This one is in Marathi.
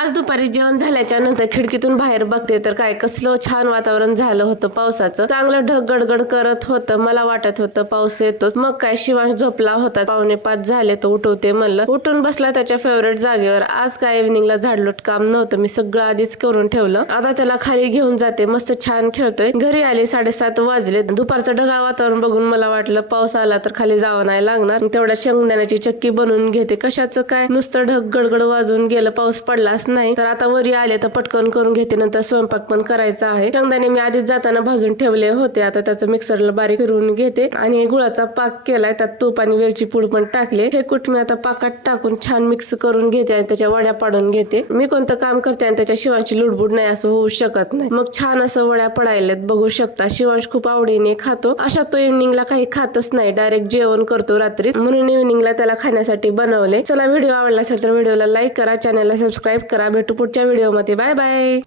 आज दुपारी जेवण झाल्याच्या नंतर खिडकीतून बाहेर बघते तर काय कसलं छान वातावरण झालं होतं पावसाचं. चांगलं ढग गडगड करत होतं. मला वाटत होतं पाऊस येतोच. मग काय शिवांश झोपला होता. 4:45 झाले तर उठवते म्हणलं. उठून बसला त्याच्या फेवरेट जागेवर. आज काय इव्हिनिंगला झाडलोट काम नव्हतं. मी सगळं आधीच करून ठेवलं. आता त्याला खाली घेऊन जाते. मस्त छान खेळतोय. घरी आली 7:30 वाजले. दुपारचं ढगाळ वातावरण बघून मला वाटलं पाऊस आला तर खाली जावं नाही लागणार. तेवढ्या शेंगदाण्याची चक्की बनवून घेते. कशाचं काय नुसतं ढग गडगड वाजून गेलं, पाऊस पडलाच नाही. तर आता वरी आले तर पटकन करून घेते. नंतर स्वयंपाक पण करायचा आहे. शेंगदाणे मी आधीच जाताना भाजून ठेवले होते. आता त्याचं मिक्सरला बारीक करून घेते आणि गुळाचा पाक केलाय. त्यात तूप आणि वेलची पूड पण टाकले. हे कूट मी आता पाकात टाकून छान मिक्स करून घेते आणि त्याच्या वड्या पाडून घेते. मी कोणतं काम करते आणि त्याच्या शिवांची लुडबुड नाही असं होऊ शकत नाही. मग छान असं वड्या पडायलेत बघू शकता. शिवांश खूप आवडीने खातो. अशा तो इव्हिनिंगला काही खातच नाही, डायरेक्ट जेवण करतो रात्री. म्हणून इव्हिनिंगला त्याला खाण्यासाठी बनवले. चला, व्हिडिओ आवडला असेल तर व्हिडिओला लाईक करा, चॅनलला सबस्क्राईब करा. भेटू पुढच्या व्हिडिओमध्ये. Bye bye.